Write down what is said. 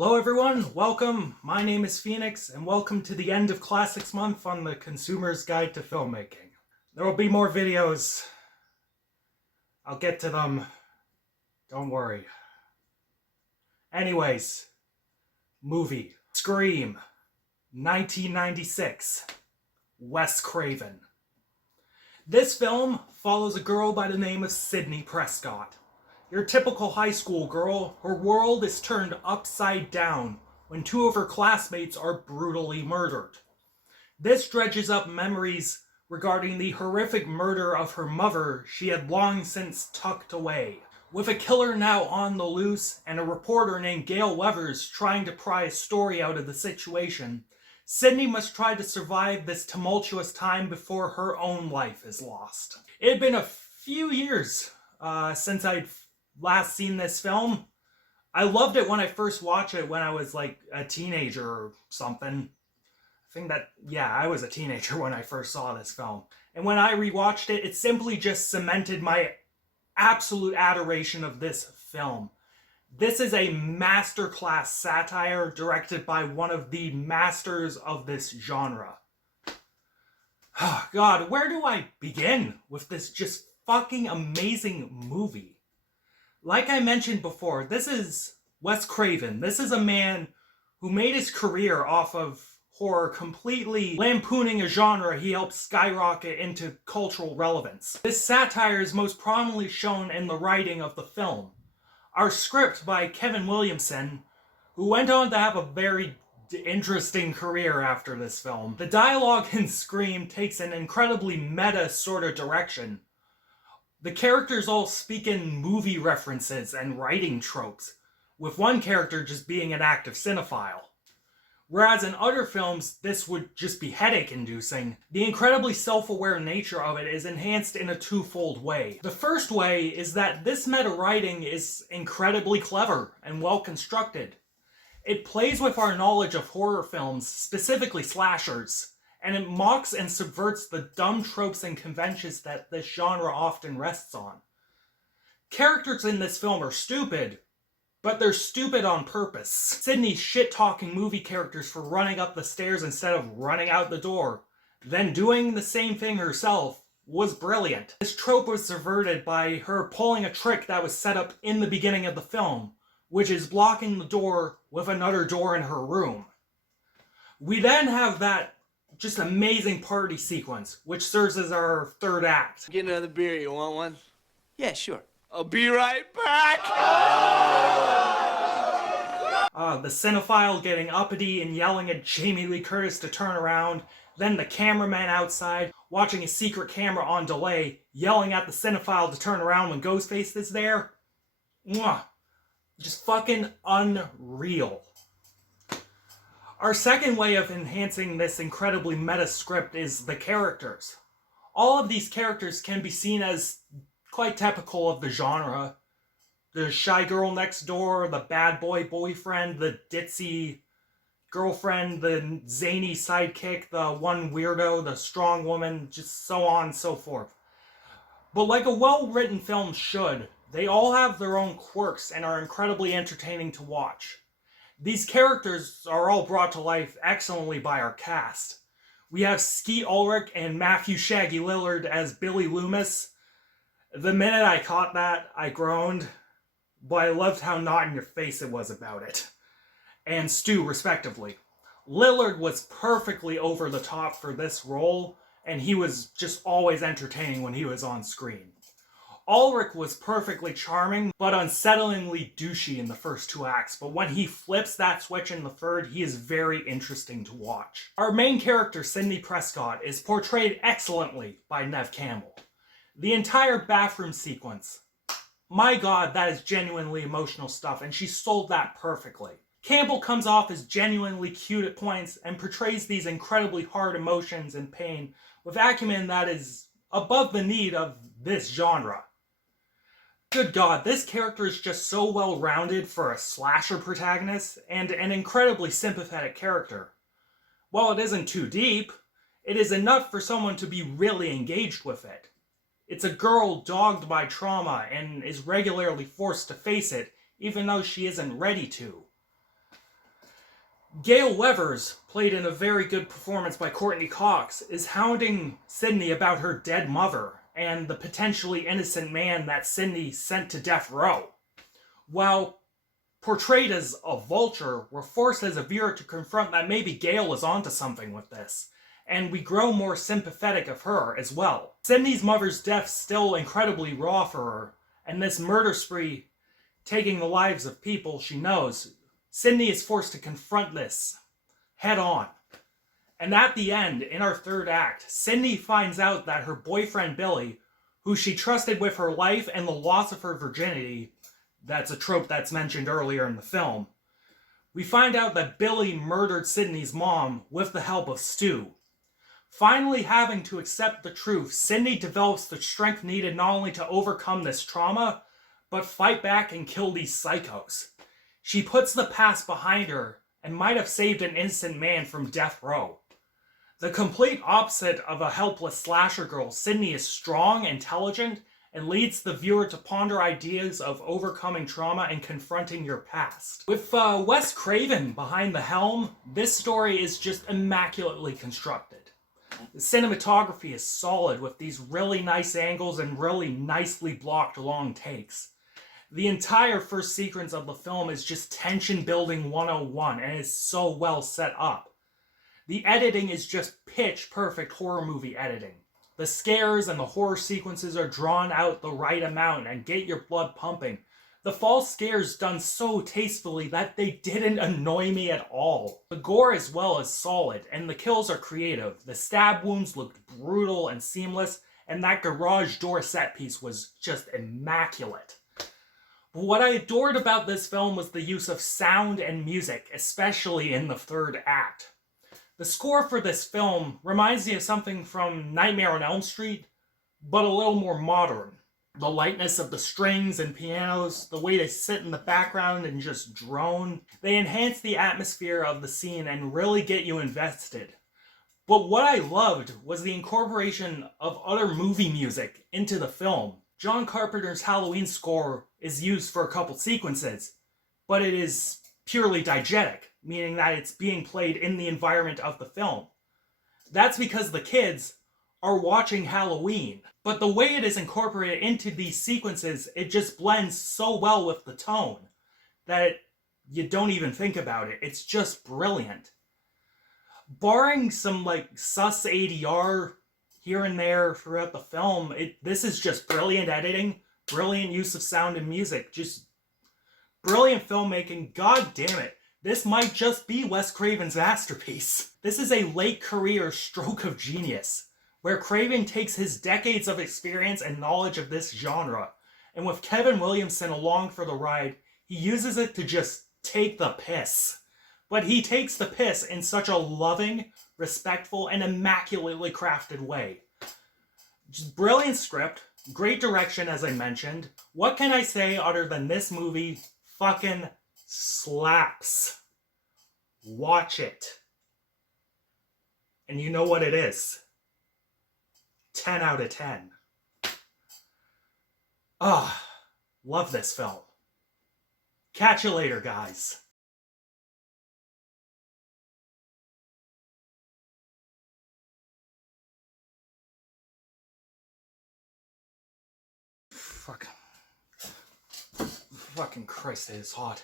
Hello everyone, welcome. My name is Phoenix, and welcome to the end of Classics Month on the Consumer's Guide to Filmmaking. There will be more videos. I'll get to them. Don't worry. Anyways, movie. Scream. 1996. Wes Craven. This film follows a girl by the name of Sidney Prescott. Your typical high school girl, her world is turned upside down when two of her classmates are brutally murdered. This dredges up memories regarding the horrific murder of her mother she had long since tucked away. With a killer now on the loose and a reporter named Gail Weathers trying to pry a story out of the situation, Sidney must try to survive this tumultuous time before her own life is lost. It had been a few years since I'd last seen this film. I loved it when I first watched it when I was like a teenager or something. I was a teenager when I first saw this film. And when I rewatched it, it simply just cemented my absolute adoration of this film. This is a masterclass satire directed by one of the masters of this genre. Oh God, where do I begin with this just fucking amazing movie? Like I mentioned before, this is Wes Craven. This is a man who made his career off of horror, completely lampooning a genre he helped skyrocket into cultural relevance. This satire is most prominently shown in the writing of the film. Our script by Kevin Williamson, who went on to have a very interesting career after this film. The dialogue in Scream takes an incredibly meta sort of direction. The characters all speak in movie references and writing tropes, with one character just being an active cinephile. Whereas in other films, this would just be headache-inducing, the incredibly self-aware nature of it is enhanced in a twofold way. The first way is that this meta-writing is incredibly clever and well-constructed. It plays with our knowledge of horror films, specifically slashers, and it mocks and subverts the dumb tropes and conventions that this genre often rests on. Characters in this film are stupid, but they're stupid on purpose. Sidney's shit-talking movie characters for running up the stairs instead of running out the door, then doing the same thing herself, was brilliant. This trope was subverted by her pulling a trick that was set up in the beginning of the film, which is blocking the door with another door in her room. We then have that just amazing party sequence, which serves as our third act. Get another beer, you want one? Yeah, sure. I'll be right back! The cinephile getting uppity and yelling at Jamie Lee Curtis to turn around, then the cameraman outside watching a secret camera on delay, yelling at the cinephile to turn around when Ghostface is there. Mwah. Just fucking unreal. Our second way of enhancing this incredibly meta script is the characters. All of these characters can be seen as quite typical of the genre. The shy girl next door, the bad boy boyfriend, the ditzy girlfriend, the zany sidekick, the one weirdo, the strong woman, just so on and so forth. But like a well-written film should, they all have their own quirks and are incredibly entertaining to watch. These characters are all brought to life excellently by our cast. We have Skeet Ulrich and Matthew Shaggy Lillard as Billy Loomis. The minute I caught that, I groaned, but I loved how not in your face it was about it. And Stu, respectively. Lillard was perfectly over the top for this role, and he was just always entertaining when he was on screen. Ulrich was perfectly charming, but unsettlingly douchey in the first two acts, but when he flips that switch in the third, he is very interesting to watch. Our main character, Sidney Prescott, is portrayed excellently by Neve Campbell. The entire bathroom sequence, my God, that is genuinely emotional stuff, and she sold that perfectly. Campbell comes off as genuinely cute at points and portrays these incredibly hard emotions and pain with acumen that is above the need of this genre. Good God, this character is just so well-rounded for a slasher protagonist, and an incredibly sympathetic character. While it isn't too deep, it is enough for someone to be really engaged with it. It's a girl dogged by trauma and is regularly forced to face it, even though she isn't ready to. Gail Weathers, played in a very good performance by Courtney Cox, is hounding Sydney about her dead mother and the potentially innocent man that Sydney sent to death row. While portrayed as a vulture, we're forced as a viewer to confront that maybe Gail is onto something with this, and we grow more sympathetic of her as well. Sydney's mother's death's still incredibly raw for her, and this murder spree taking the lives of people she knows, Sydney is forced to confront this head on. And at the end, in our third act, Sydney finds out that her boyfriend Billy, who she trusted with her life and the loss of her virginity, that's a trope that's mentioned earlier in the film, we find out that Billy murdered Sydney's mom with the help of Stu. Finally having to accept the truth, Sydney develops the strength needed not only to overcome this trauma, but fight back and kill these psychos. She puts the past behind her and might have saved an innocent man from death row. The complete opposite of a helpless slasher girl, Sydney is strong, intelligent, and leads the viewer to ponder ideas of overcoming trauma and confronting your past. With Wes Craven behind the helm, this story is just immaculately constructed. The cinematography is solid with these really nice angles and really nicely blocked long takes. The entire first sequence of the film is just tension building 101 and is so well set up. The editing is just pitch perfect horror movie editing. The scares and the horror sequences are drawn out the right amount and get your blood pumping. The false scares done so tastefully that they didn't annoy me at all. The gore as well is solid, and the kills are creative. The stab wounds looked brutal and seamless, and that garage door set piece was just immaculate. But what I adored about this film was the use of sound and music, especially in the third act. The score for this film reminds me of something from Nightmare on Elm Street, but a little more modern. The lightness of the strings and pianos, the way they sit in the background and just drone, they enhance the atmosphere of the scene and really get you invested. But what I loved was the incorporation of other movie music into the film. John Carpenter's Halloween score is used for a couple sequences, but it is purely diegetic, meaning that it's being played in the environment of the film. That's because the kids are watching Halloween, but the way it is incorporated into these sequences, it just blends so well with the tone that you don't even think about it. It's just brilliant. Barring some sus ADR here and there throughout the film, this is just brilliant editing, brilliant use of sound and music, just brilliant filmmaking. God damn it. This might just be Wes Craven's masterpiece. This is a late career stroke of genius, where Craven takes his decades of experience and knowledge of this genre, and with Kevin Williamson along for the ride, he uses it to just take the piss. But he takes the piss in such a loving, respectful, and immaculately crafted way. Just brilliant script, great direction as I mentioned. What can I say other than this movie fucking slaps? Watch it. And you know what it is. 10 out of 10. Love this film. Catch you later, guys. Fucking Christ, it is hot.